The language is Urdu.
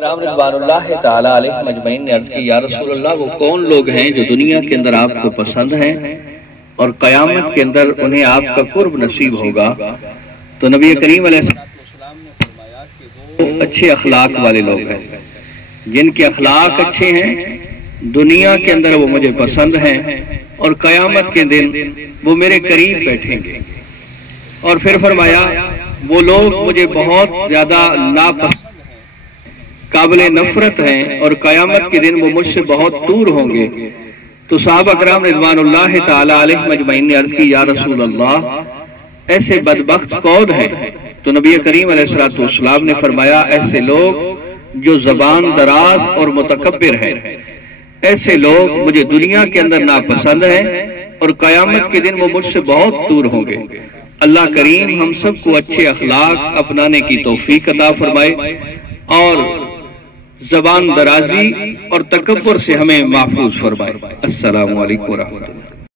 رام رضوان اللہ تعالی علیہ مجمعین نے عرض کی یا رسول اللہ وہ کون لوگ ہیں جو دنیا کے اندر آپ کو پسند ہیں اور قیامت کے اندر انہیں آپ کا قرب نصیب ہوگا؟ تو نبی کریم علیہ السلام نے فرمایا کہ وہ اچھے اخلاق والے لوگ ہیں، جن کے اخلاق اچھے ہیں دنیا کے اندر وہ مجھے پسند ہیں اور قیامت کے دن وہ میرے قریب بیٹھیں گے۔ اور پھر فرمایا وہ لوگ مجھے بہت زیادہ ناپسند قابل نفرت ہیں اور قیامت کے دن وہ مجھ سے بہت دور ہوں گے۔ تو صحابہ کرام رضوان اللہ تعالی علیہ مجمعین نے عرض کی یا رسول اللہ ایسے بدبخت کون ہیں؟ تو نبی کریم علیہ السلام نے فرمایا ایسے لوگ جو زبان دراز اور متکبر ہیں، ایسے لوگ مجھے دنیا کے اندر ناپسند ہیں اور قیامت کے دن وہ مجھ سے بہت دور ہوں گے۔ اللہ کریم ہم سب کو اچھے اخلاق اپنانے کی توفیق عطا فرمائے اور زبان درازی اور تکبر سے ہمیں محفوظ فرمائے۔ السلام علیکم ورحمۃ اللہ۔